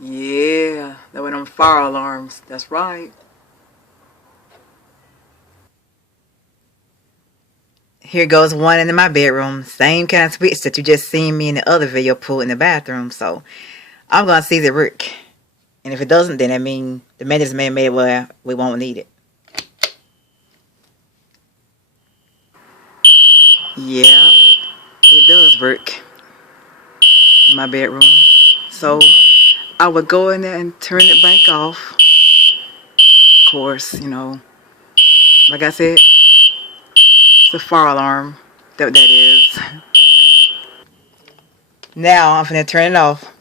Yeah, that went on fire alarms. That's right. Here goes one in my bedroom. Same kind of switch that you just seen me in the other video pull in the bathroom. So I'm gonna see the work. And if it doesn't, then I mean the maintenance man made it where we won't need it. Yeah, it does work in my bedroom. So I would go in there and turn it back off. Of course, like I said, it's a fire alarm. That is. Now I'm gonna turn it off.